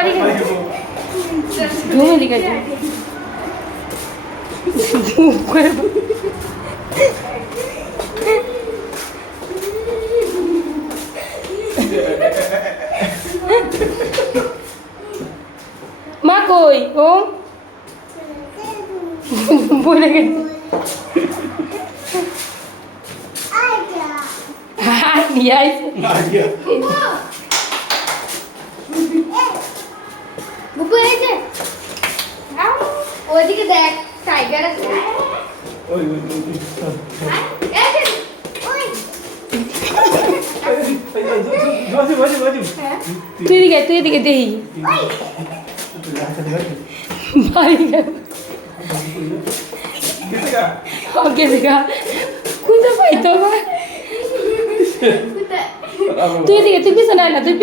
বাড়ি গেল ঘুমে দিকে মা কই ও বলে গেছে নিয়ে আইছে বুবু এই যে ওইদিকে দেখ টাইগার আছে ওই এই যে ওই বাজু বাজু বাজু তুই এদিকে দেহি বাড়ি গেল किसका ओके देखा कुछ पाइतो बा তুই এদিকে তুই পিছনে আয় না তুই